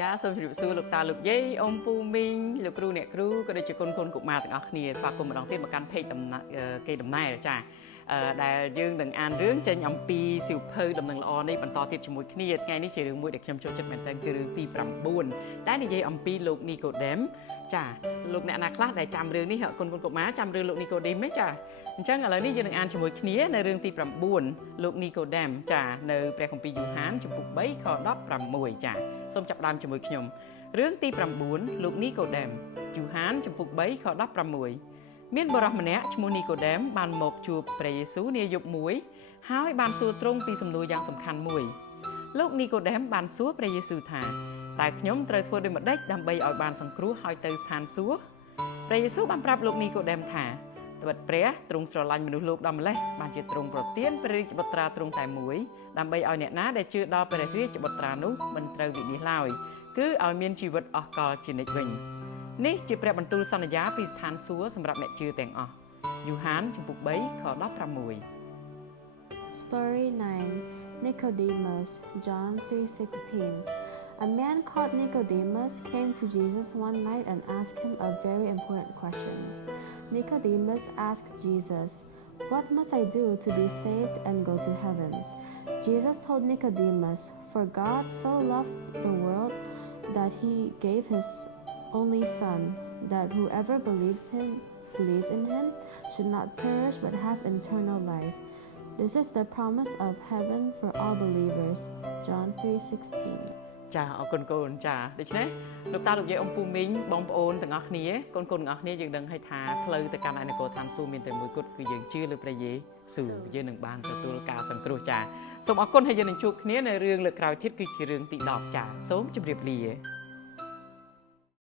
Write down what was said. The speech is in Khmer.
ចាសូមជម្រាបសួរលោកតាលោកយាយអ៊ំពូមីងលោកគ្រូអ្នកគ្រូក៏ដូចជាគុណកុមារទាំងអស់គ្នាស្វាគមន៍ម្ដងទៀតមកកាន់เพจគេដំណើរចាដែលយើងនឹងអានរឿងចេញអំពីសៀវភៅដំណឹងល្អនេះបន្តទៀតជាមួយគ្នាថ្ងៃនេះជារឿងមួយដែលខ្ញុំចូលចិត្តមែនទែនគឺរឿងទី9ដែលនិយាយអំពីលោកនីកូដេមចាលោកអ្នកណាខ្លះដែលចាំរឿងនេះគុណកុមារចាំរឿងលោកនីកូដេមទេចាអញ្ចឹងឥឡូវនេះយើងនឹងអានជាមួយគ្នានៅរឿងទី9លោកនីកូដេមចានៅព្រះគម្ពីរយូហានជំពូក3ខ16ចាសូមចាប់ផ្ដើមជាមួយខ្ញុំរឿងទី9លោកនីកូដេមយូហានជំពូក3ខ16មានបុរសម្នាក់ឈ្មោះនីកូដេមបានមកជួបព្រះយេស៊ូវនាយប់មួយហើយបានសួរទ្រង់ពីសំណួរយ៉ាងសំខាន់មួយលោកនីកូដេមបានសួរព្រះយេស៊ូវថាតើខ្ញុំត្រូវធ្វើដូចម្តេចដើម្បីឲ្យបានសង្គ្រោះឲ្យទៅស្ថានសួគ៌ព្រះយេស៊ូវបានប្រាប់លោកនីកូដេមថាត្បិតព្រះទ្រង់ស្រឡាញ់មនុស្សលោកដល់ម្លេះបានជាទ្រង់ប្រទានព្រះរាជបុត្រាទ្រង់តែមួយដើម្បីឲ្យអ្នកណាដែលជឿដល់ព្រះរាជបុត្រានោះមិនត្រូវវិនាសឡើយគឺឲ្យមានជីវិតអស់កលជានិច្ចវិញនេះជាព្រះបន្ទូលសន្យាពីស្ថានសួគ៌សម្រាប់អ្នកជឿទាំងអស់យូហានជំពូក3ខ16 Story 9 Nicodemus John 3:16 A man called Nicodemus came to Jesus one night and asked him a very important question. Nicodemus asked Jesus, "What must I do to be saved and go to heaven?" Jesus told Nicodemus, "For God so loved the world that he gave his only Son, that whoever believes in him should not perish but have eternal life. This is the promise of heaven for all believers." John 3:16 ចាអរគុណកូនចាដូច្នេះលោកតាលោកយាយអ៊ំពូមីងបងប្អូនទាំងអស់គ្នាកូនទាំងអស់គ្នាយើងដឹងហើយថាផ្លូវទៅកាន់ឯនគរឋានសួគ៌មានតែមួយគត់គឺយើងជឿលើព្រះយេស៊ូវយើងនឹងបានទទួលការសង្គ្រោះចាសូមអរគុណហើយយើងនឹងជួបគ្នានៅរឿងលើកក្រោយទៀតគឺជារឿងទី10ចាសូមជម្រាបលា